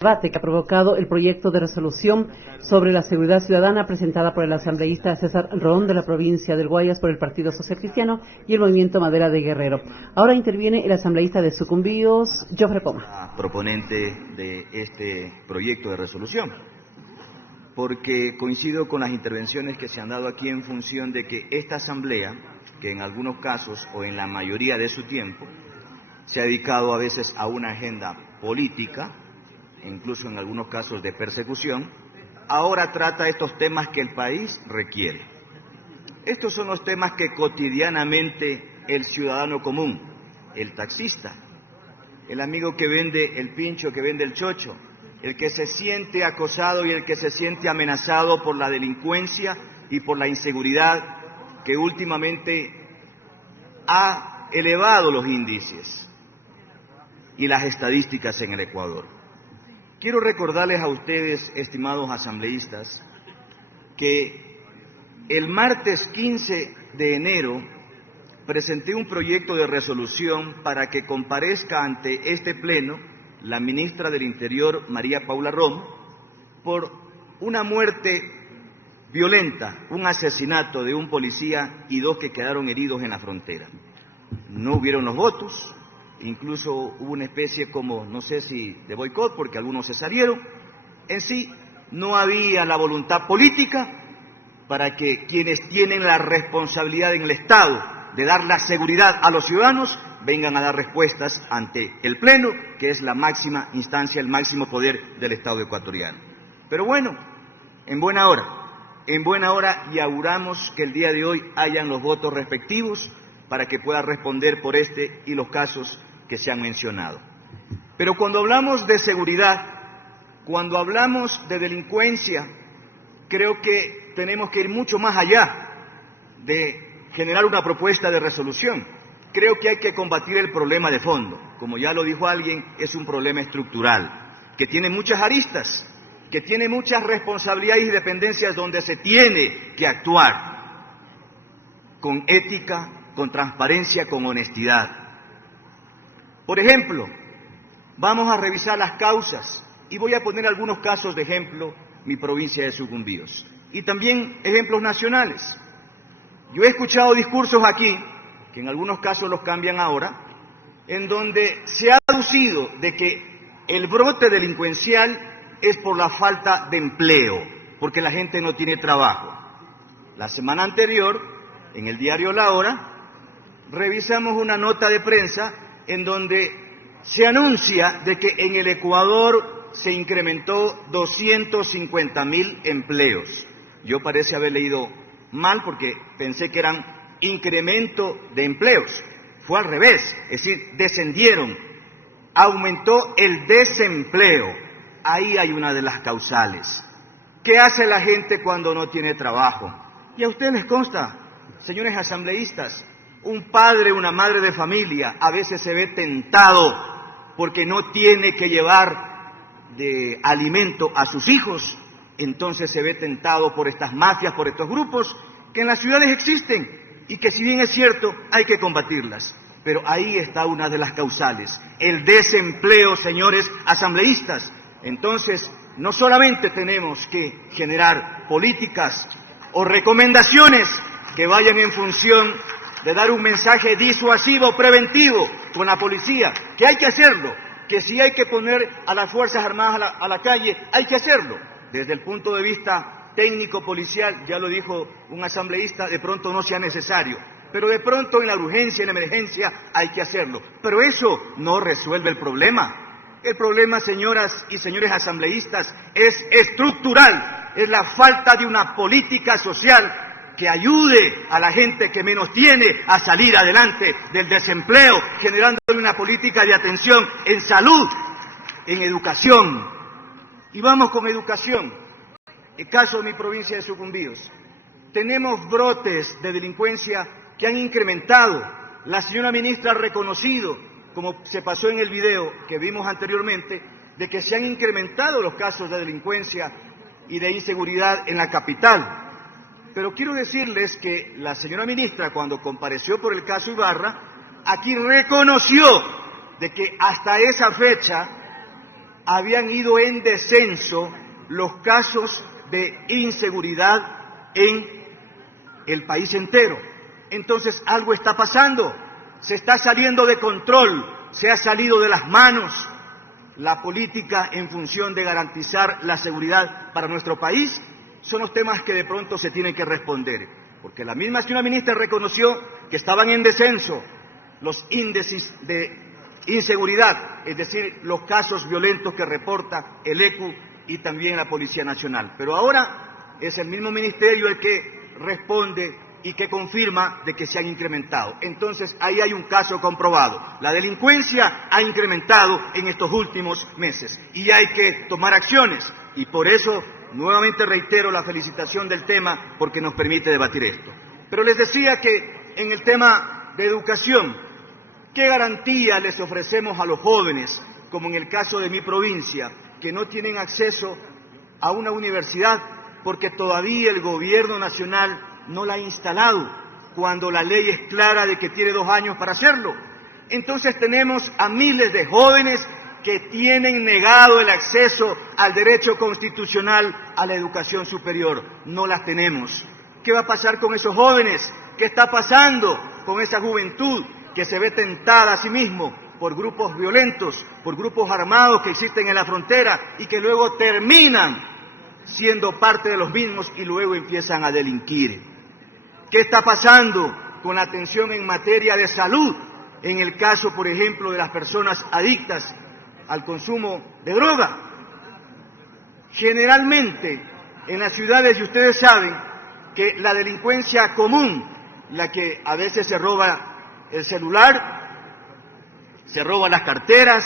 Debate que ha provocado el proyecto de resolución sobre la seguridad ciudadana presentada por el asambleísta César Roón de la provincia del Guayas por el Partido Social Cristiano y el Movimiento Madera de Guerrero. Ahora interviene el asambleísta de Sucumbíos, Jofre Poma. Proponente de este proyecto de resolución, porque coincido con las intervenciones que se han dado aquí en función de que esta asamblea, que en algunos casos o en la mayoría de su tiempo, se ha dedicado a veces a una agenda política, incluso en algunos casos de persecución, ahora trata estos temas que el país requiere. Estos son los temas que cotidianamente el ciudadano común, el taxista, el amigo que vende el pincho, que vende el chocho, el que se siente acosado y el que se siente amenazado por la delincuencia y por la inseguridad que últimamente ha elevado los índices y las estadísticas en el Ecuador. Quiero recordarles a ustedes, estimados asambleístas, que el martes 15 de enero presenté un proyecto de resolución para que comparezca ante este pleno la ministra del Interior, María Paula Romo, por una muerte violenta, un asesinato de un policía y 2 que quedaron heridos en la frontera. No hubieron los votos. Incluso hubo una especie como, no sé si de boicot, porque algunos se salieron. En sí, no había la voluntad política para que quienes tienen la responsabilidad en el Estado de dar la seguridad a los ciudadanos vengan a dar respuestas ante el Pleno, que es la máxima instancia, el máximo poder del Estado ecuatoriano. Pero bueno, en buena hora, y auguramos que el día de hoy hayan los votos respectivos para que pueda responder por este y los casos que se han mencionado. Pero cuando hablamos de seguridad, cuando hablamos de delincuencia, creo que tenemos que ir mucho más allá de generar una propuesta de resolución. Creo que hay que combatir el problema de fondo. Como ya lo dijo alguien, es un problema estructural, que tiene muchas aristas, que tiene muchas responsabilidades y dependencias donde se tiene que actuar con ética, con transparencia, con honestidad. Por ejemplo, vamos a revisar las causas y voy a poner algunos casos de ejemplo, mi provincia de Sucumbíos, y también ejemplos nacionales. Yo he escuchado discursos aquí, que en algunos casos los cambian ahora, en donde se ha aducido de que el brote delincuencial es por la falta de empleo, porque la gente no tiene trabajo. La semana anterior, en el diario La Hora, revisamos una nota de prensa en donde se anuncia de que en el Ecuador se incrementó 250.000 empleos. Yo parece haber leído mal porque pensé que eran incremento de empleos. Fue al revés, es decir, descendieron, aumentó el desempleo. Ahí hay una de las causales. ¿Qué hace la gente cuando no tiene trabajo? Y a ustedes les consta, señores asambleístas, un padre, una madre de familia a veces se ve tentado porque no tiene que llevar de alimento a sus hijos, entonces se ve tentado por estas mafias, por estos grupos que en las ciudades existen y que si bien es cierto hay que combatirlas, pero ahí está una de las causales, el desempleo, señores asambleístas. Entonces no solamente tenemos que generar políticas o recomendaciones que vayan en función de dar un mensaje disuasivo, preventivo con la policía, que hay que hacerlo, que si hay que poner a las Fuerzas Armadas a la calle, hay que hacerlo. Desde el punto de vista técnico-policial, ya lo dijo un asambleísta, de pronto no sea necesario, pero de pronto en la urgencia, en la emergencia, hay que hacerlo. Pero eso no resuelve el problema. El problema, señoras y señores asambleístas, es estructural, es la falta de una política social que ayude a la gente que menos tiene a salir adelante del desempleo, generando una política de atención en salud, en educación. Y vamos con educación. El caso de mi provincia de Sucumbíos. Tenemos brotes de delincuencia que han incrementado. La señora ministra ha reconocido, como se pasó en el video que vimos anteriormente, de que se han incrementado los casos de delincuencia y de inseguridad en la capital. Pero quiero decirles que la señora ministra, cuando compareció por el caso Ibarra, aquí reconoció de que hasta esa fecha habían ido en descenso los casos de inseguridad en el país entero. Entonces algo está pasando, se está saliendo de control, se ha salido de las manos la política en función de garantizar la seguridad para nuestro país. Son los temas que de pronto se tienen que responder, porque la misma señora ministra reconoció que estaban en descenso los índices de inseguridad, es decir, los casos violentos que reporta el ECU y también la Policía Nacional. Pero ahora es el mismo ministerio el que responde y que confirma de que se han incrementado. Entonces, ahí hay un caso comprobado. La delincuencia ha incrementado en estos últimos meses y hay que tomar acciones. Y por eso, nuevamente reitero la felicitación del tema porque nos permite debatir esto. Pero les decía que en el tema de educación, ¿qué garantía les ofrecemos a los jóvenes, como en el caso de mi provincia, que no tienen acceso a una universidad porque todavía el gobierno nacional no la ha instalado, cuando la ley es clara de que tiene 2 años para hacerlo? Entonces tenemos a miles de jóvenes que tienen negado el acceso al derecho constitucional a la educación superior. No las tenemos. ¿Qué va a pasar con esos jóvenes? ¿Qué está pasando con esa juventud que se ve tentada a sí mismo por grupos violentos, por grupos armados que existen en la frontera y que luego terminan siendo parte de los mismos y luego empiezan a delinquir? ¿Qué está pasando con la atención en materia de salud? En el caso, por ejemplo, de las personas adictas al consumo de droga. Generalmente, en las ciudades, y ustedes saben, que la delincuencia común, la que a veces se roba el celular, se roban las carteras,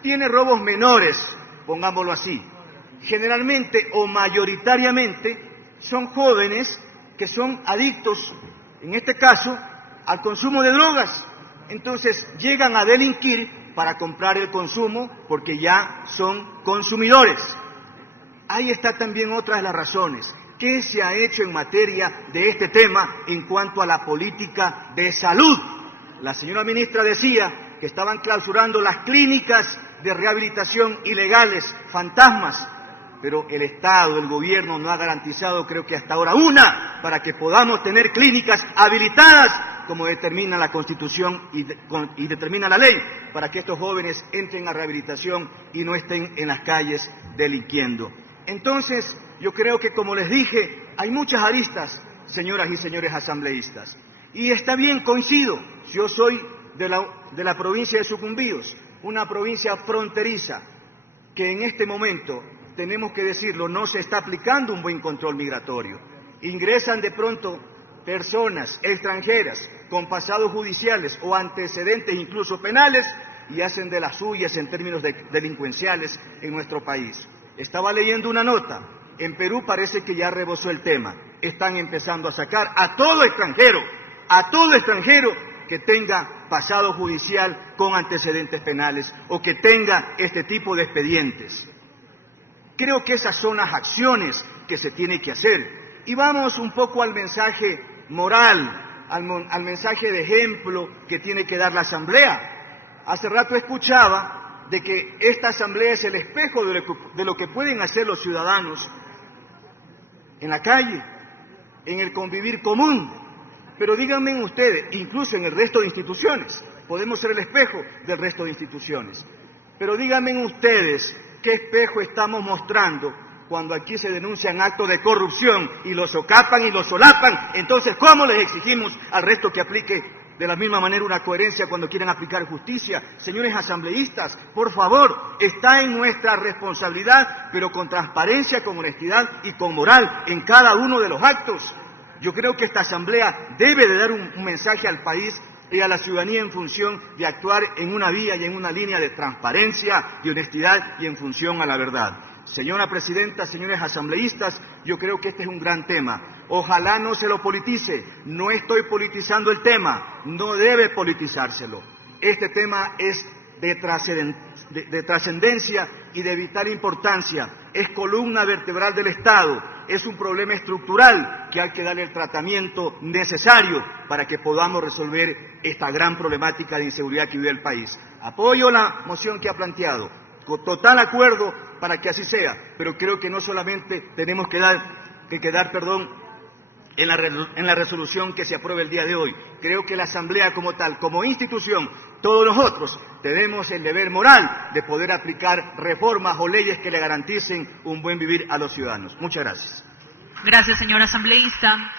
tiene robos menores, pongámoslo así. Generalmente o mayoritariamente son jóvenes que son adictos, en este caso, al consumo de drogas. Entonces llegan a delinquir para comprar el consumo porque ya son consumidores. Ahí está también otra de las razones. ¿Qué se ha hecho en materia de este tema en cuanto a la política de salud? La señora ministra decía que estaban clausurando las clínicas de rehabilitación ilegales, fantasmas, pero el Estado, el gobierno no ha garantizado, creo que hasta ahora, una, para que podamos tener clínicas habilitadas, como determina la Constitución y determina la ley, para que estos jóvenes entren a rehabilitación y no estén en las calles delinquiendo. Entonces, yo creo que, como les dije, hay muchas aristas, señoras y señores asambleístas. Y está bien, coincido, yo soy de la provincia de Sucumbíos, una provincia fronteriza, que en este momento, tenemos que decirlo, no se está aplicando un buen control migratorio. Ingresan de pronto personas extranjeras con pasados judiciales o antecedentes incluso penales y hacen de las suyas en términos delincuenciales en nuestro país. Estaba leyendo una nota, en Perú parece que ya rebosó el tema, están empezando a sacar a todo extranjero que tenga pasado judicial con antecedentes penales o que tenga este tipo de expedientes. Creo que esas son las acciones que se tiene que hacer. Y vamos un poco al mensaje moral, al mensaje de ejemplo que tiene que dar la Asamblea. Hace rato escuchaba de que esta Asamblea es el espejo de lo que pueden hacer los ciudadanos en la calle, en el convivir común. Pero díganme ustedes, incluso en el resto de instituciones, podemos ser el espejo del resto de instituciones. Pero díganme ustedes, ¿qué espejo estamos mostrando cuando aquí se denuncian actos de corrupción y los socapan y los solapan? Entonces, ¿cómo les exigimos al resto que aplique de la misma manera una coherencia cuando quieran aplicar justicia? Señores asambleístas, por favor, está en nuestra responsabilidad, pero con transparencia, con honestidad y con moral en cada uno de los actos. Yo creo que esta Asamblea debe de dar un mensaje al país y a la ciudadanía en función de actuar en una vía y en una línea de transparencia y honestidad y en función a la verdad. Señora Presidenta, señores asambleístas, yo creo que este es un gran tema. Ojalá no se lo politice. No estoy politizando el tema. No debe politizárselo. Este tema es de trascendencia y de vital importancia. Es columna vertebral del Estado. Es un problema estructural que hay que darle el tratamiento necesario para que podamos resolver esta gran problemática de inseguridad que vive el país. Apoyo la moción que ha planteado, con total acuerdo para que así sea, pero creo que no solamente tenemos que quedar en la resolución que se apruebe el día de hoy. Creo que la Asamblea como tal, como institución, todos nosotros tenemos el deber moral de poder aplicar reformas o leyes que le garanticen un buen vivir a los ciudadanos. Muchas gracias. Gracias, señor asambleísta.